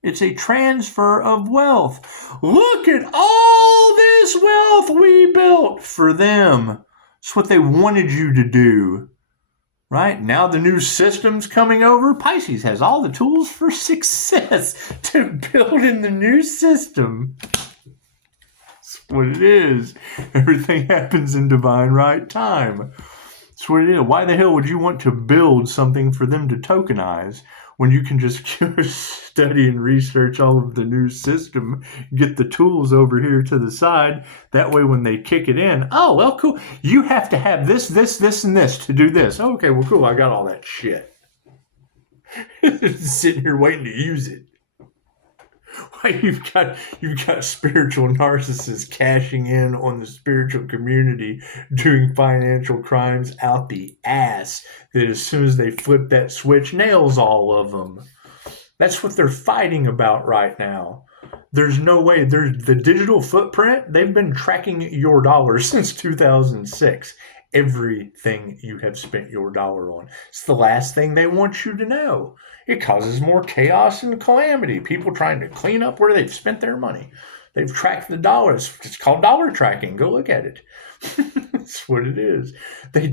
It's a transfer of wealth. Look at all this wealth we built for them. It's what they wanted you to do. Right? Now the new system's coming over. Pisces has all the tools for success to build in the new system. That's what it is. Everything happens in divine right time. That's what it is. Why the hell would you want to build something for them to tokenize when you can just study and research all of the new system, get the tools over here to the side? That way when they kick it in, oh, well, cool. You have to have this, and this to do this. Okay, well, cool. I got all that shit. Sitting here waiting to use it. Why you've got spiritual narcissists cashing in on the spiritual community, doing financial crimes out the ass, that as soon as they flip that switch, nails all of them. That's what they're fighting about right now. There's no way. There's the digital footprint. They've been tracking your dollar since 2006. Everything you have spent your dollar on. It's the last thing they want you to know. It causes more chaos and calamity. People trying to clean up where they've spent their money. They've tracked the dollars. It's called dollar tracking. Go look at it. That's what it is. They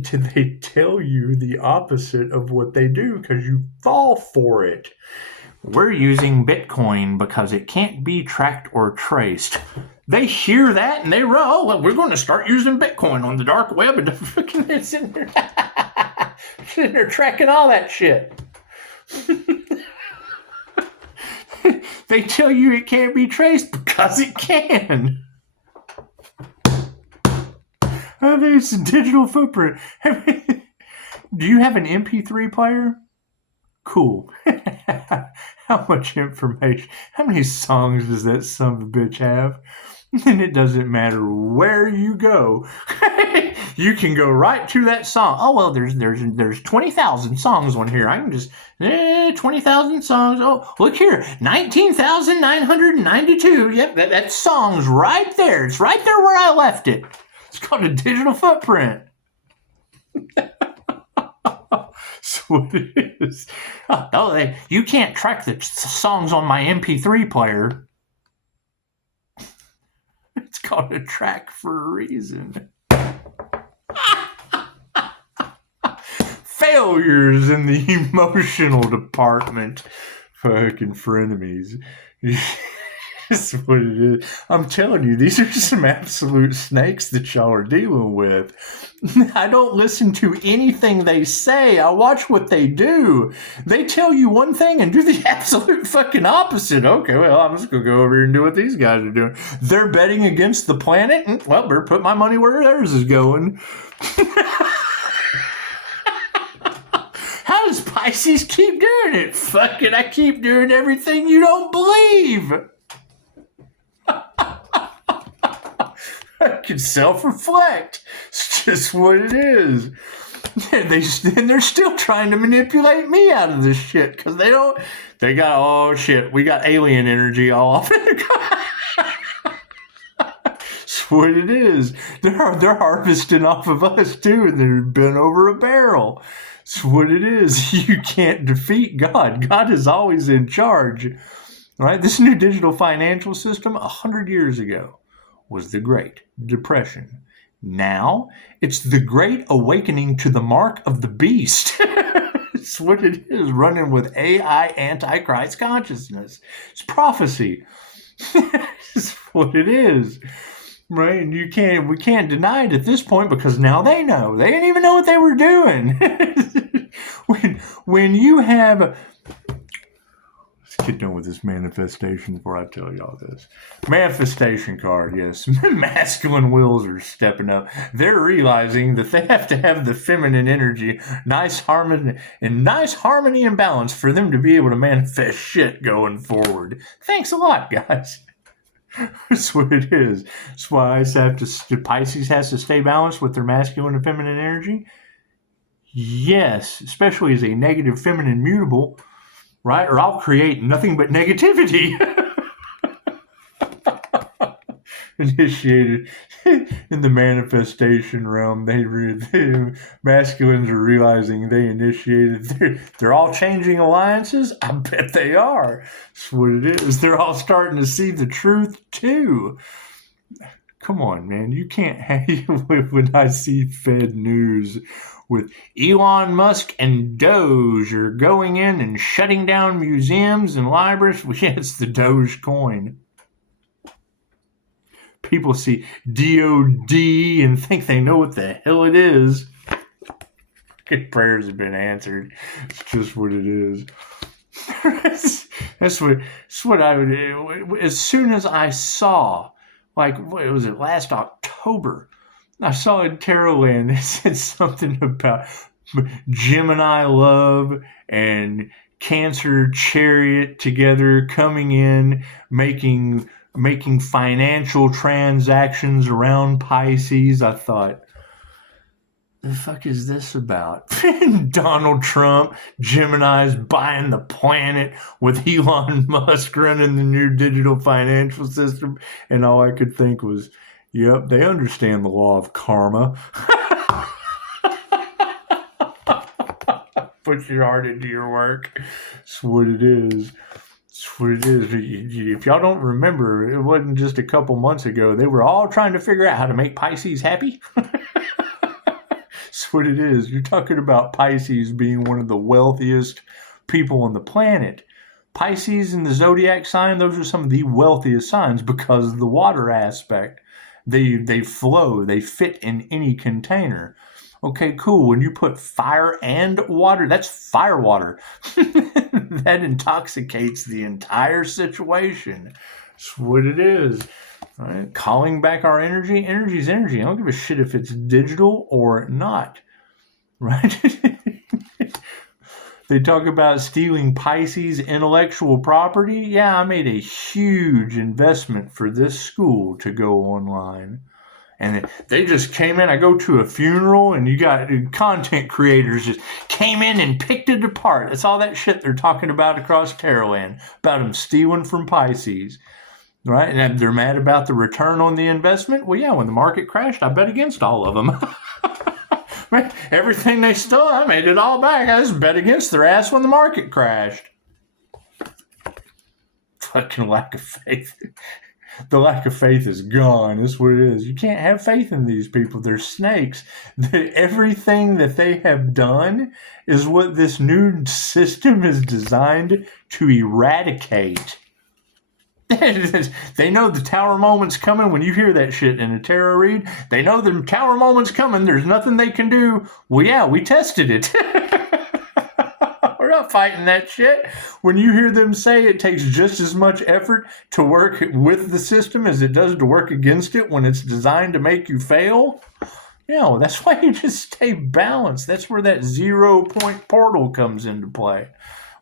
tell you the opposite of what they do because you fall for it. We're using Bitcoin because it can't be tracked or traced. They hear that and they run, oh, well, we're going to start using Bitcoin on the dark web. And they're sitting there tracking all that shit. They tell you it can't be traced because it can. I think it's a digital footprint. Do you have an MP3 player? Cool. How much information? How many songs does that son of a bitch have? And it doesn't matter where you go. You can go right to that song. Oh well, there's 20,000 songs on here. I can just 20,000 songs. Oh, look here, 19,992. Yep, that song's right there. It's right there where I left it. It's called a digital footprint. That's what it is. Oh, you can't track the songs on my MP3 player. It's called a track for a reason. Failures in the emotional department. Fucking frenemies. That's what it is. I'm telling you, these are some absolute snakes that y'all are dealing with. I don't listen to anything they say. I watch what they do. They tell you one thing and do the absolute fucking opposite. Okay, well, I'm just going to go over here and do what these guys are doing. They're betting against the planet. And, well, better put my money where theirs is going. How does Pisces keep doing it? Fuck it, I keep doing everything you don't believe. I can self-reflect. It's just what it is. And they're still trying to manipulate me out of this shit because they got, oh shit, we got alien energy all off in the That's what it is. They're harvesting off of us too, and they're bent over a barrel. That's what it is. You can't defeat God. God is always in charge. Right? This new digital financial system 100 years ago was the Great Depression. Now, it's the Great Awakening to the Mark of the Beast. It's what it is, running with AI Antichrist consciousness. It's prophecy. It's what it is. Right? And we can't deny it at this point because now they know. They didn't even know what they were doing. when you have... Get done with this manifestation before I tell y'all this. Manifestation card, yes. Masculine wills are stepping up. They're realizing that they have to have the feminine energy, nice harmony and balance for them to be able to manifest shit going forward. Thanks a lot, guys. That's what it is. That's why Pisces has to stay balanced with their masculine and feminine energy. Yes, especially as a negative feminine mutable. Right? Or I'll create nothing but negativity. Initiated in the manifestation realm. The masculines are realizing they initiated. They're all changing alliances. I bet they are. That's what it is. They're all starting to see the truth too. Come on, man. You can't have when I see Fed News with Elon Musk and Doge are going in and shutting down museums and libraries. Well, yeah, it's the Doge coin. People see DOD and think they know what the hell it is. Good prayers have been answered. It's just what it is. That's what I would do. As soon as I saw, like, what was it, last October, I saw in Tarotland, it said something about Gemini love and Cancer chariot together coming in, making financial transactions around Pisces. I thought, the fuck is this about? Donald Trump, Gemini's buying the planet with Elon Musk running the new digital financial system. And all I could think was, yep, they understand the law of karma. Put your heart into your work. That's what it is. That's what it is. If y'all don't remember, it wasn't just a couple months ago. They were all trying to figure out how to make Pisces happy. That's what it is. You're talking about Pisces being one of the wealthiest people on the planet. Pisces in the zodiac sign, those are some of the wealthiest signs because of the water aspect. They flow. They fit in any container. Okay, cool. When you put fire and water, that's fire water. That intoxicates the entire situation. That's what it is. All right? Calling back our energy. Energy is energy. I don't give a shit if it's digital or not. Right? They talk about stealing Pisces intellectual property. Yeah, I made a huge investment for this school to go online. And they just came in. I go to a funeral, and you got content creators just came in and picked it apart. That's all that shit they're talking about across Terraland, about them stealing from Pisces. Right? And they're mad about the return on the investment. Well, yeah, when the market crashed, I bet against all of them. Everything they stole, I made it all back. I just bet against their ass when the market crashed. Fucking lack of faith. The lack of faith is gone. That's what it is. You can't have faith in these people. They're snakes. Everything that they have done is what this new system is designed to eradicate. They know the tower moment's coming. When you hear that shit in a tarot read, they know the tower moment's coming. There's nothing they can do. Well, yeah, we tested it. We're not fighting that shit. When you hear them say it takes just as much effort to work with the system as it does to work against it when it's designed to make you fail, that's why you just stay balanced. That's where that 0 point portal comes into play.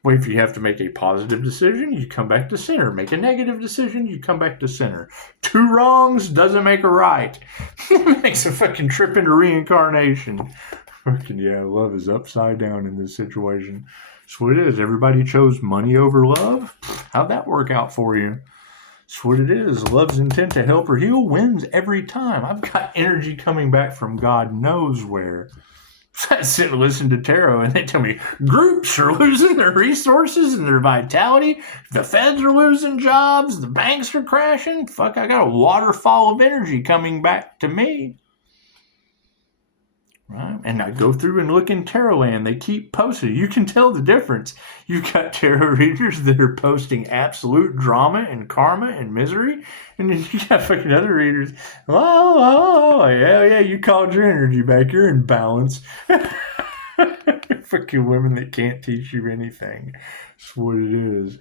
Well, if you have to make a positive decision, you come back to center. Make a negative decision, you come back to center. 2 wrongs doesn't make a right. It makes a fucking trip into reincarnation. Fucking yeah, love is upside down in this situation. That's what it is. Everybody chose money over love. How'd that work out for you? That's what it is. Love's intent to help or heal wins every time. I've got energy coming back from God knows where. I sit and listen to tarot, and they tell me groups are losing their resources and their vitality. The feds are losing jobs. The banks are crashing. Fuck, I got a waterfall of energy coming back to me. Right? And I go through and look in Tarotland. They keep posting. You can tell the difference. You got tarot readers that are posting absolute drama and karma and misery. And then you got fucking other readers. Oh, yeah, you called your energy back. You're in balance. Fucking women that can't teach you anything. That's what it is.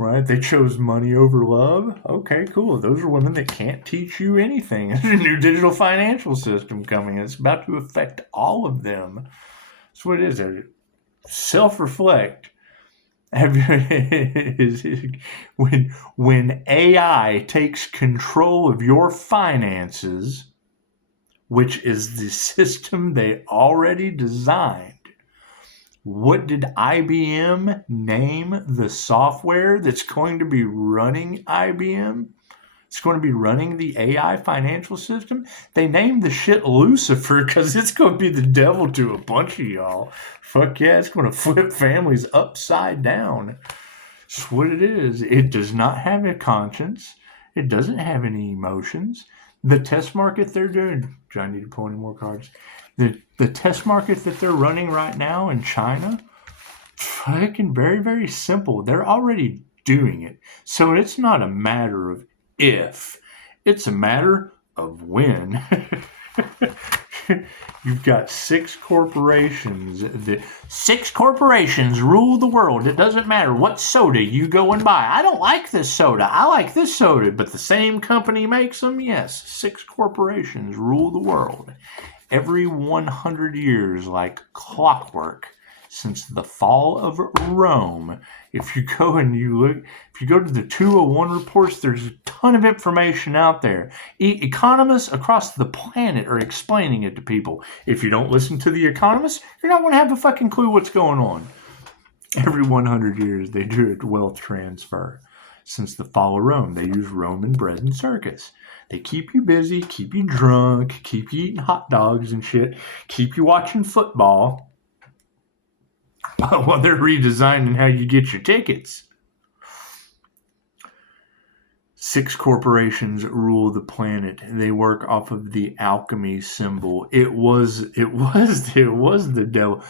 Right? They chose money over love. Okay, cool. Those are women that can't teach you anything. There's a new digital financial system coming. It's about to affect all of them. That's what it is. Self-reflect. When AI takes control of your finances, which is the system they already designed, what did IBM name the software that's going to be running IBM? It's going to be running the AI financial system. They named the shit Lucifer because it's going to be the devil to a bunch of y'all. Fuck yeah, it's going to flip families upside down. That's what it is. It does not have a conscience. It doesn't have any emotions. The test market they're doing, do I need to pull any more cards? The test market that they're running right now in China, fucking very, very simple. They're already doing it. So it's not a matter of if. It's a matter of when. You've got 6 corporations. 6 corporations rule the world. It doesn't matter what soda you go and buy. I don't like this soda. I like this soda. But the same company makes them? Yes. 6 corporations rule the world. Every 100 years, like clockwork, since the fall of Rome. If you go and you look, if you go to the 201 reports, there's a ton of information out there. Economists across the planet are explaining it to people. If you don't listen to the economists, you're not going to have a fucking clue what's going on. Every 100 years, they do a wealth transfer. Since the fall of Rome, they use Roman bread and circus. They keep you busy, keep you drunk, keep you eating hot dogs and shit, keep you watching football while they're redesigning how you get your tickets. 6 corporations rule the planet. They work off of the alchemy symbol. It was the devil.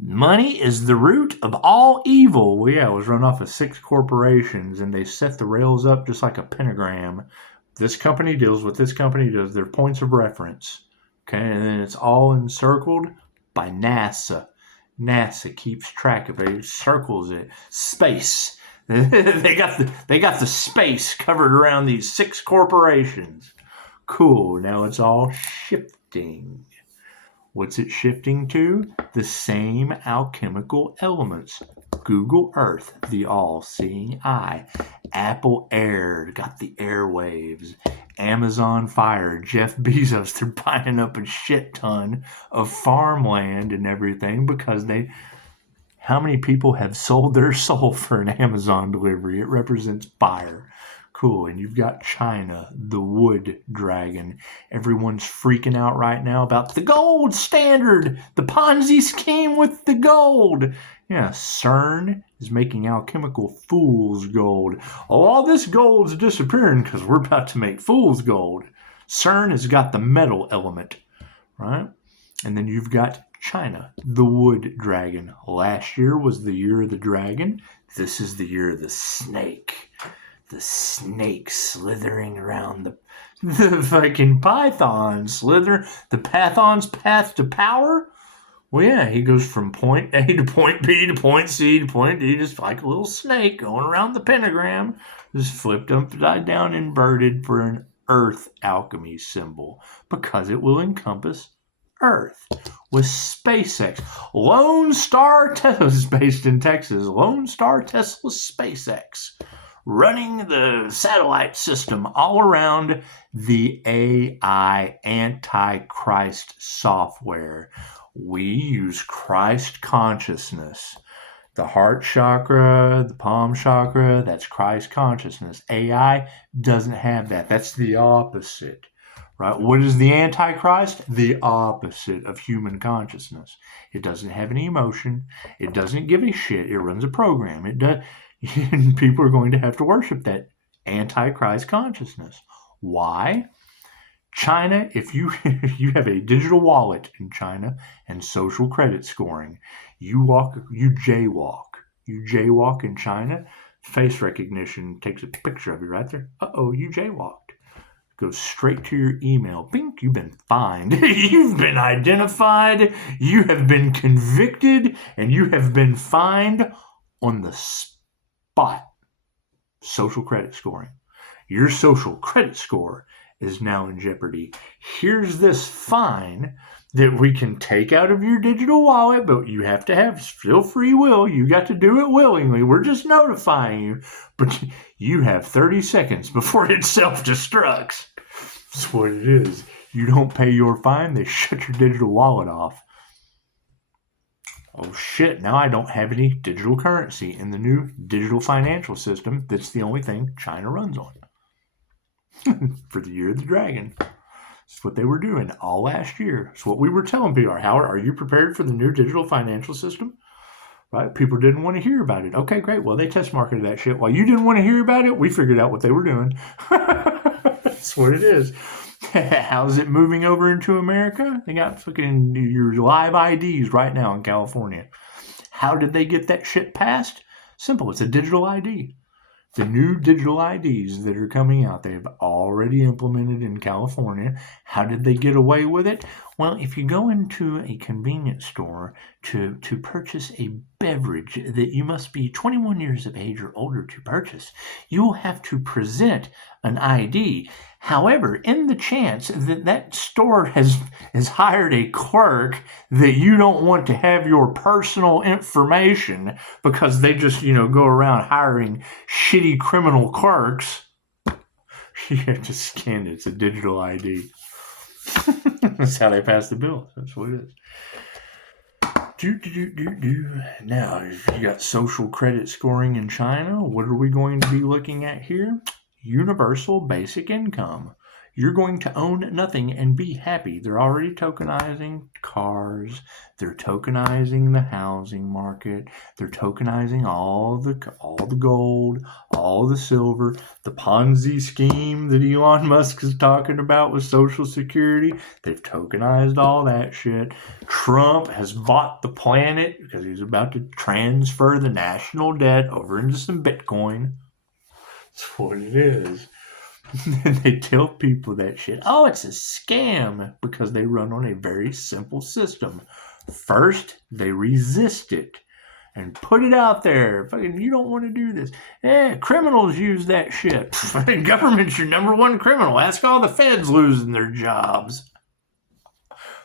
Money is the root of all evil. Well, yeah, it was run off of 6 corporations, and they set the rails up just like a pentagram. This company deals with this company, does their points of reference. Okay, and then it's all encircled by NASA. NASA keeps track of it, circles it. Space. they got the space covered around these 6 corporations. Cool. Now it's all shifting. What's it shifting to? The same alchemical elements. Google Earth, the all-seeing eye. Apple Air, got the airwaves. Amazon Fire, Jeff Bezos, they're buying up a shit ton of farmland and everything because how many people have sold their soul for an Amazon delivery? It represents fire. Cool. And you've got China, the wood dragon. Everyone's freaking out right now about the gold standard, the Ponzi scheme with the gold. Yeah, CERN is making alchemical fool's gold. Oh, all this gold's disappearing because we're about to make fool's gold. CERN has got the metal element, right? And then you've got China, the wood dragon. Last year was the year of the dragon. This is the year of the snake. The snake slithering around the fucking python. The python's path to power. Well, yeah, he goes from point A to point B to point C to point D, just like a little snake going around the pentagram, just flipped upside down, inverted for an earth alchemy symbol, because it will encompass Earth. With SpaceX, Lone Star Tesla is based in Texas. Lone Star Tesla SpaceX, running the satellite system all around the AI Antichrist software. We use Christ consciousness. The heart chakra, the palm chakra, that's Christ consciousness. AI doesn't have that. That's the opposite, right? What is the Antichrist? The opposite of human consciousness. It doesn't have any emotion. It doesn't give a shit. It runs a program. It does. And people are going to have to worship that Antichrist consciousness. Why? China, if you have a digital wallet in China and social credit scoring, you jaywalk. You jaywalk in China, face recognition takes a picture of you right there. Uh-oh, you jaywalked. Goes straight to your email. Bink, you've been fined. You've been identified. You have been convicted, and you have been fined on the spot. Social credit scoring. Your social credit score is now in jeopardy. Here's this fine that we can take out of your digital wallet, but you have to have still free will. You got to do it willingly. We're just notifying you, but you have 30 seconds before it self-destructs. That's what it is. You don't pay your fine, they shut your digital wallet off. Oh shit, now I don't have any digital currency in the new digital financial system. That's the only thing China runs on. For the year of the dragon. That's what they were doing all last year. It's what we were telling people. Howard, are you prepared for the new digital financial system? Right? People didn't want to hear about it. Okay, great. Well, they test marketed that shit. While you didn't want to hear about it, we figured out what they were doing. That's what it is. How's it moving over into America? They got fucking your live IDs right now in California. How did they get that shit passed? Simple. It's a digital ID. The new digital IDs that are coming out, they've already implemented in California. How did they get away with it? Well, if you go into a convenience store to purchase a beverage that you must be 21 years of age or older to purchase, you will have to present an ID. However, in the chance that that store has hired a clerk that you don't want to have your personal information because they just, go around hiring shitty criminal clerks, you have to scan it. It's a digital ID. That's how they pass the bill. That's what it is. Now, if you got social credit scoring in China, what are we going to be looking at here? Universal basic income. You're going to own nothing and be happy. They're already tokenizing cars. They're tokenizing the housing market. They're tokenizing all the gold, all the silver. The Ponzi scheme that Elon Musk is talking about with Social Security, they've tokenized all that shit. Trump has bought the planet because he's about to transfer the national debt over into some Bitcoin. That's what it is. And they tell people that shit. Oh, it's a scam because they run on a very simple system. First, they resist it. and put it out there. Fucking, you don't want to do this. Criminals use that shit. Government's your number one criminal. Ask all the feds losing their jobs.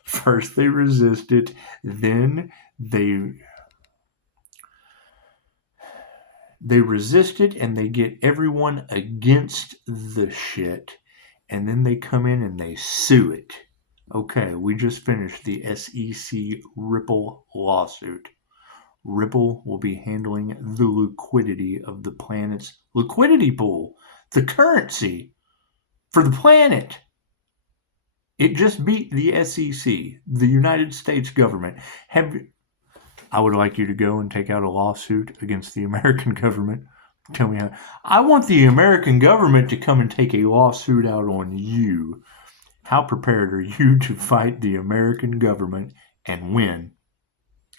First they resist it, then they resist it and they get everyone against the shit, and then they come in and they sue it. Okay, we just finished the SEC Ripple lawsuit. Ripple will be handling the liquidity of the planet's liquidity pool, the currency for the planet. It just beat the SEC, the United States government. I would like you to go and take out a lawsuit against the American government. Tell me how. I want the American government to come and take a lawsuit out on you. How prepared are you to fight the American government and win?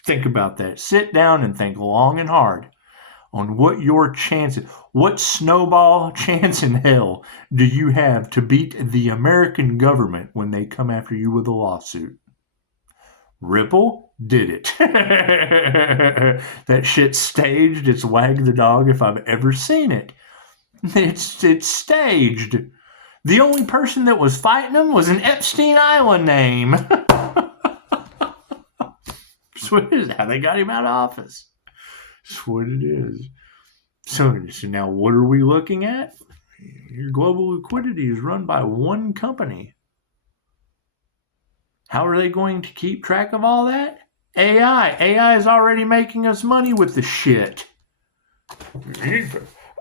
Think about that. Sit down and think long and hard on what your chances, what snowball chance in hell do you have to beat the American government when they come after you with a lawsuit? Ripple did it. That shit's staged. It's Wag the Dog if I've ever seen it. It's staged. The only person that was fighting them was an Epstein Island name. That's what it is. How they got him out of office. That's what it is. So now what are we looking at? Your global liquidity is run by one company. How are they going to keep track of all that? AI. AI is already making us money with the shit.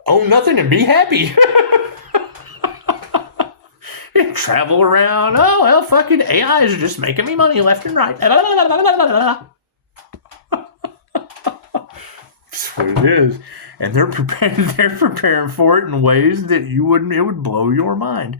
Own nothing and be happy. Travel around. Oh, well, fucking AI is just making me money left and right. That's what it is. And they're preparing for it in ways that it would blow your mind.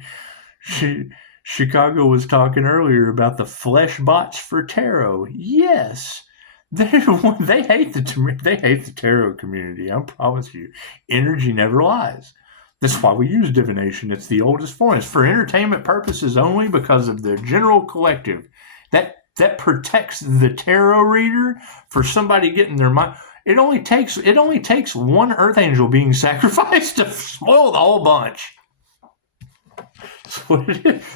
Chicago was talking earlier about the flesh bots for tarot. Yes. They hate the tarot community. I promise you. Energy never lies. That's why we use divination. It's the oldest form. It's for entertainment purposes only because of the general collective. That protects the tarot reader for somebody getting their mind. It only takes one earth angel being sacrificed to spoil the whole bunch.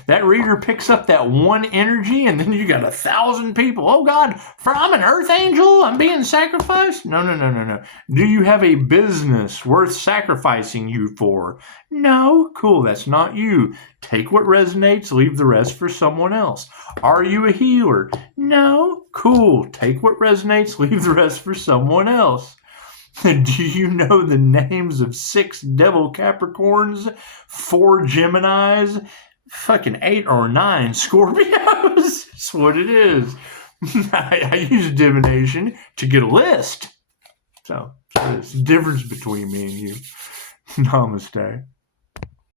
That reader picks up that one energy, and then you got 1,000 people. Oh God, I'm an earth angel. I'm being sacrificed. No. Do you have a business worth sacrificing you for? No. Cool. That's not you. Take what resonates. Leave the rest for someone else. Are you a healer? No. Cool. Take what resonates. Leave the rest for someone else. Do you know the names of 6 devil Capricorns, 4 Geminis, fucking 8 or 9 Scorpios? That's what it is. I use divination to get a list. So it's the difference between me and you. Namaste.